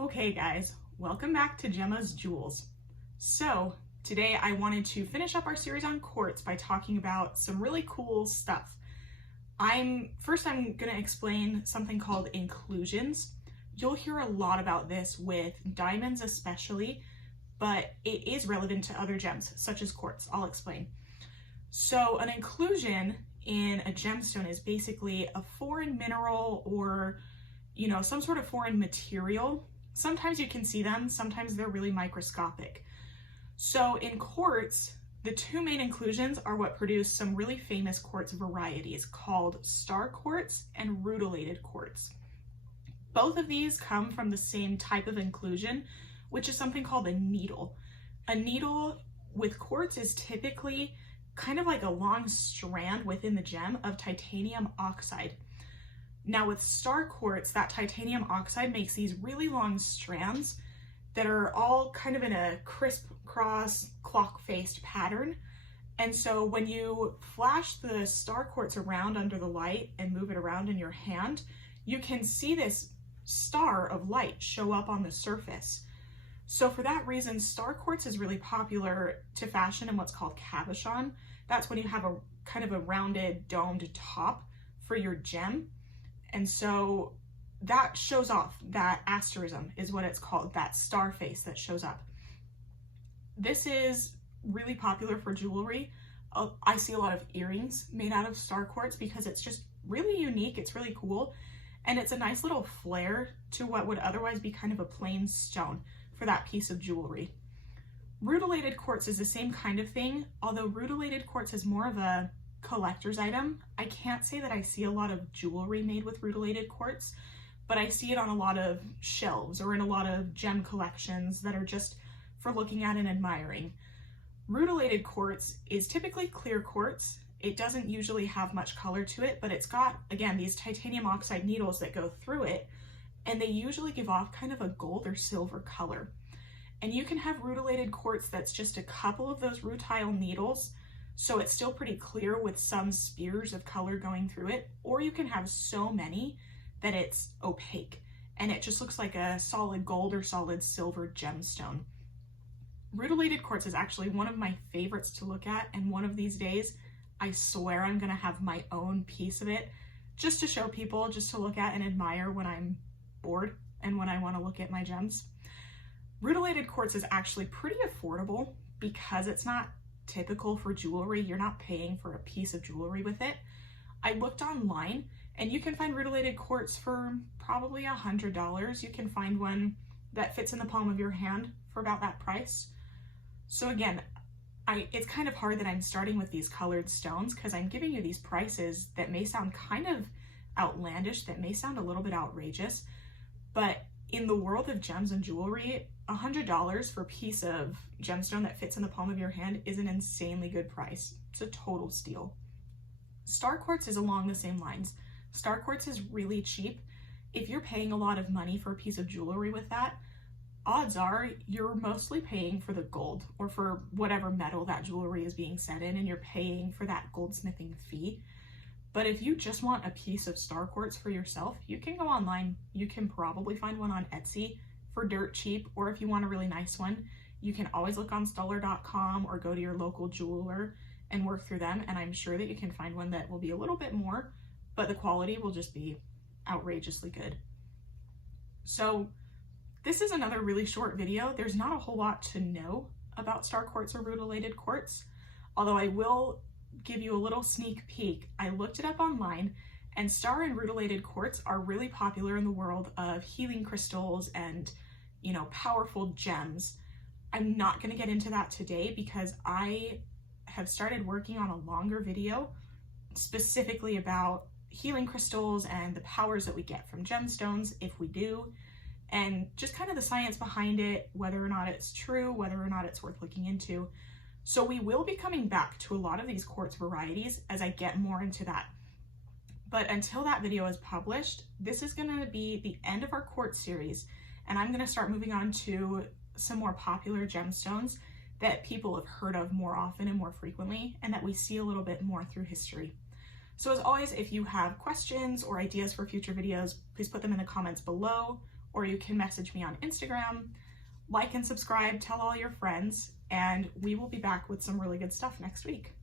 Okay guys, welcome back to Gemma's Jewels. So today I wanted to finish up our series on quartz by talking about some really cool stuff. I'm going to explain something called inclusions. You'll hear a lot about this with diamonds especially, but it is relevant to other gems such as quartz. I'll explain. So an inclusion in a gemstone is basically a foreign mineral or some sort of foreign material. Sometimes you can see them, sometimes they're really microscopic. So in quartz, the two main inclusions are what produce some really famous quartz varieties called star quartz and rutilated quartz. Both of these come from the same type of inclusion, which is something called a needle. A needle with quartz is typically kind of like a long strand within the gem of titanium oxide. Now with star quartz, that titanium oxide makes these really long strands that are all kind of in a crisscross clock-faced pattern. And so when you flash the star quartz around under the light and move it around in your hand, you can see this star of light show up on the surface. So for that reason, star quartz is really popular to fashion in what's called cabochon. That's when you have a kind of a rounded domed top for your gem. And so that shows off, that asterism is what it's called, that star face that shows up. This is really popular for jewelry. I see a lot of earrings made out of star quartz because it's just really unique, it's really cool, and it's a nice little flair to what would otherwise be kind of a plain stone for that piece of jewelry. Rutilated quartz is the same kind of thing, although rutilated quartz is more of a collector's item. I can't say that I see a lot of jewelry made with rutilated quartz, but I see it on a lot of shelves or in a lot of gem collections that are just for looking at and admiring. Rutilated quartz is typically clear quartz. It doesn't usually have much color to it, but it's got, again, these titanium oxide needles that go through it, and they usually give off kind of a gold or silver color. And you can have rutilated quartz that's just a couple of those rutile needles, so it's still pretty clear with some spears of color going through it, or you can have so many that it's opaque and it just looks like a solid gold or solid silver gemstone. Rutilated quartz is actually one of my favorites to look at, and one of these days I swear I'm gonna have my own piece of it just to show people, just to look at and admire when I'm bored and when I want to look at my gems. Rutilated quartz is actually pretty affordable because it's not typical for jewelry. You're not paying for a piece of jewelry with it. I looked online and you can find rutilated quartz for probably $100. You can find one that fits in the palm of your hand for about that price. So again, it's kind of hard that I'm starting with these colored stones because I'm giving you these prices that may sound kind of outlandish, that may sound a little bit outrageous, but in the world of gems and jewelry, $100 for a piece of gemstone that fits in the palm of your hand is an insanely good price. It's a total steal. Star quartz is along the same lines. Star quartz is really cheap. If you're paying a lot of money for a piece of jewelry with that, odds are you're mostly paying for the gold or for whatever metal that jewelry is being set in, and you're paying for that goldsmithing fee. But if you just want a piece of star quartz for yourself, you can go online. You can probably find one on Etsy for dirt cheap, or if you want a really nice one, you can always look on Stuller.com or go to your local jeweler and work through them, and I'm sure that you can find one that will be a little bit more, but the quality will just be outrageously good. So this is another really short video. There's not a whole lot to know about star quartz or rutilated quartz, although I will give you a little sneak peek. I looked it up online, and star and rutilated quartz are really popular in the world of healing crystals and, powerful gems. I'm not going to get into that today because I have started working on a longer video specifically about healing crystals and the powers that we get from gemstones if we do, and just kind of the science behind it, whether or not it's true, whether or not it's worth looking into. So we will be coming back to a lot of these quartz varieties as I get more into that. But until that video is published, this is going to be the end of our quartz series, and I'm going to start moving on to some more popular gemstones that people have heard of more often and more frequently, and that we see a little bit more through history. So as always, if you have questions or ideas for future videos, please put them in the comments below, or you can message me on Instagram. Like and subscribe, tell all your friends, and we will be back with some really good stuff next week.